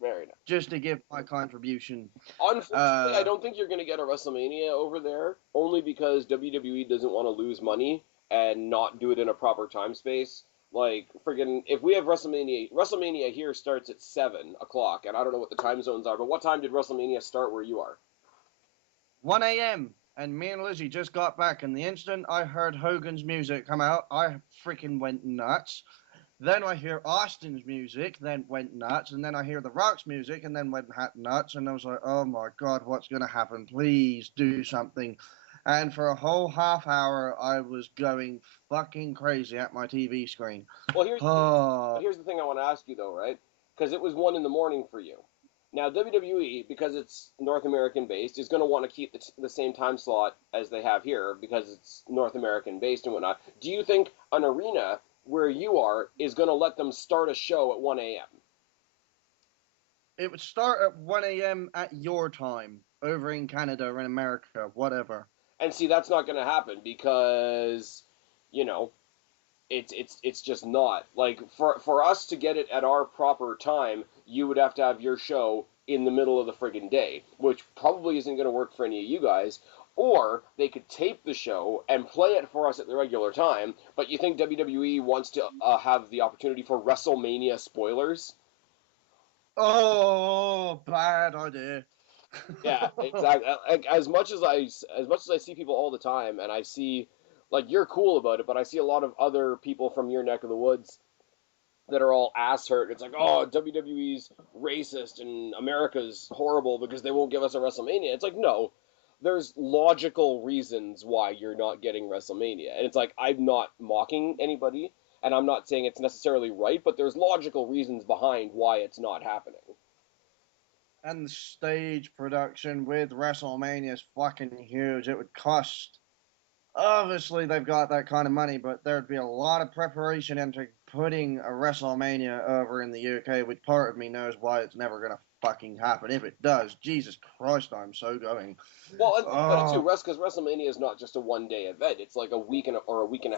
Very nice. Just to give my contribution. Unfortunately, I don't think you're going to get a WrestleMania over there, only because WWE doesn't want to lose money and not do it in a proper time space. Like, friggin', if we have WrestleMania here starts at 7 o'clock, and I don't know what the time zones are, but what time did WrestleMania start where you are? 1 a.m. And me and Lizzie just got back, and the instant I heard Hogan's music come out, I freaking went nuts. Then I hear Austin's music, then went nuts, and then I hear The Rock's music, and then went nuts, and I was like, oh my God, what's going to happen? Please do something. And for a whole half hour, I was going fucking crazy at my TV screen. Well, here's the thing I want to ask you, though, right? Because it was 1 a.m. for you. Now, WWE, because it's North American-based, is going to want to keep the same time slot as they have here because it's North American-based and whatnot. Do you think an arena where you are is going to let them start a show at 1 a.m.? It would start at 1 a.m. at your time, over in Canada or in America, whatever. And see, that's not going to happen because, you know, it's just not. Like, for us to get it at our proper time, you would have to have your show in the middle of the friggin' day, which probably isn't going to work for any of you guys. Or they could tape the show and play it for us at the regular time, but you think WWE wants to have the opportunity for WrestleMania spoilers? Oh, bad idea. Yeah, exactly. Like, as much as I see people all the time, and I see, like, you're cool about it, but I see a lot of other people from your neck of the woods that are all ass hurt. It's like, oh, WWE's racist and America's horrible because they won't give us a WrestleMania. It's like, no, there's logical reasons why you're not getting WrestleMania. And it's like, I'm not mocking anybody, and I'm not saying it's necessarily right, but there's logical reasons behind why it's not happening. And the stage production with WrestleMania is fucking huge. It would cost... Obviously, they've got that kind of money, but there'd be a lot of preparation into putting a WrestleMania over in the UK, which part of me knows why it's never going to fucking happen. If it does, Jesus Christ, I'm so going. Well, and but too, because WrestleMania is not just a one-day event. It's like a week and a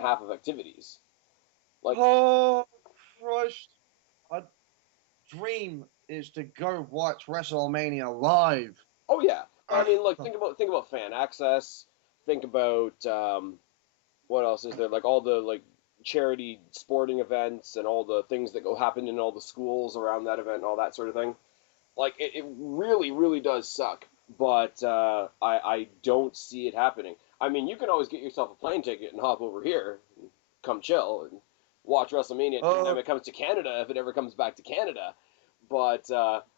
half of activities. Like, oh, Christ. A dream is to go watch WrestleMania live. Oh, yeah. I mean, like, think about fan access. Think about, what else is there? Like, all the, like, charity sporting events and all the things that happen in all the schools around that event and all that sort of thing. Like, it really, really does suck. But I don't see it happening. I mean, you can always get yourself a plane ticket and hop over here and come chill and watch WrestleMania when it comes to Canada, if it ever comes back to Canada. But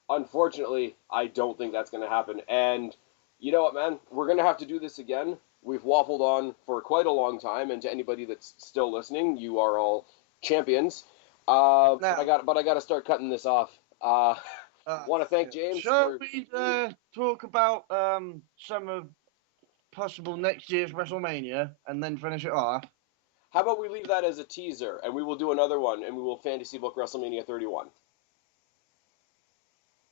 unfortunately, I don't think that's going to happen. And you know what, man? We're going to have to do this again. We've waffled on for quite a long time, and to anybody that's still listening, you are all champions. But I got to start cutting this off. Want to thank James. Shall we talk about some of possible next year's WrestleMania and then finish it off? How about we leave that as a teaser, and we will do another one, and we will fantasy book WrestleMania 31.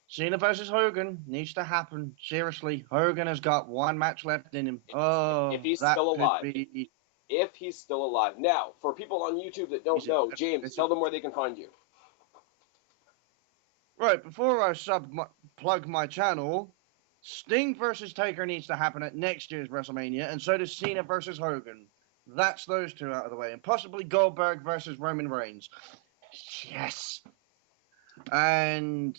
Cena versus Hogan needs to happen. Seriously, Hogan has got one match left in him. Oh, if he's still alive. If he's still alive. Now, for people on YouTube that don't know, James, tell them where they can find you. Right, before I plug my channel, Sting versus Taker needs to happen at next year's WrestleMania, and so does Cena versus Hogan. That's those two out of the way. And possibly Goldberg versus Roman Reigns. Yes. And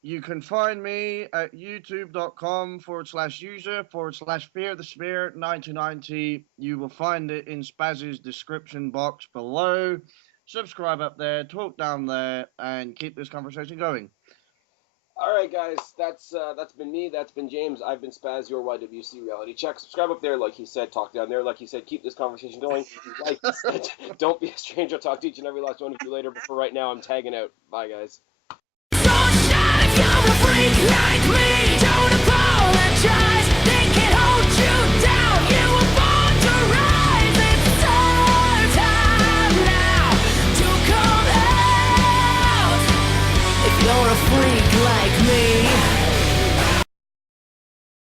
you can find me at youtube.com/user/FearTheSpear1990. You will find it in Spaz's description box below. Subscribe up there, talk down there, and keep this conversation going. All right, guys, that's been me. That's been James. I've been Spaz, your YWC reality check. Subscribe up there, like he said. Talk down there, like he said. Keep this conversation going. Like he said, don't be a stranger. I'll talk to each and every last one of you later. But for right now, I'm tagging out. Bye, guys. Like me, don't apologize. They can hold you down. You were born to rise. It's our time now to come out. If you're a freak like me.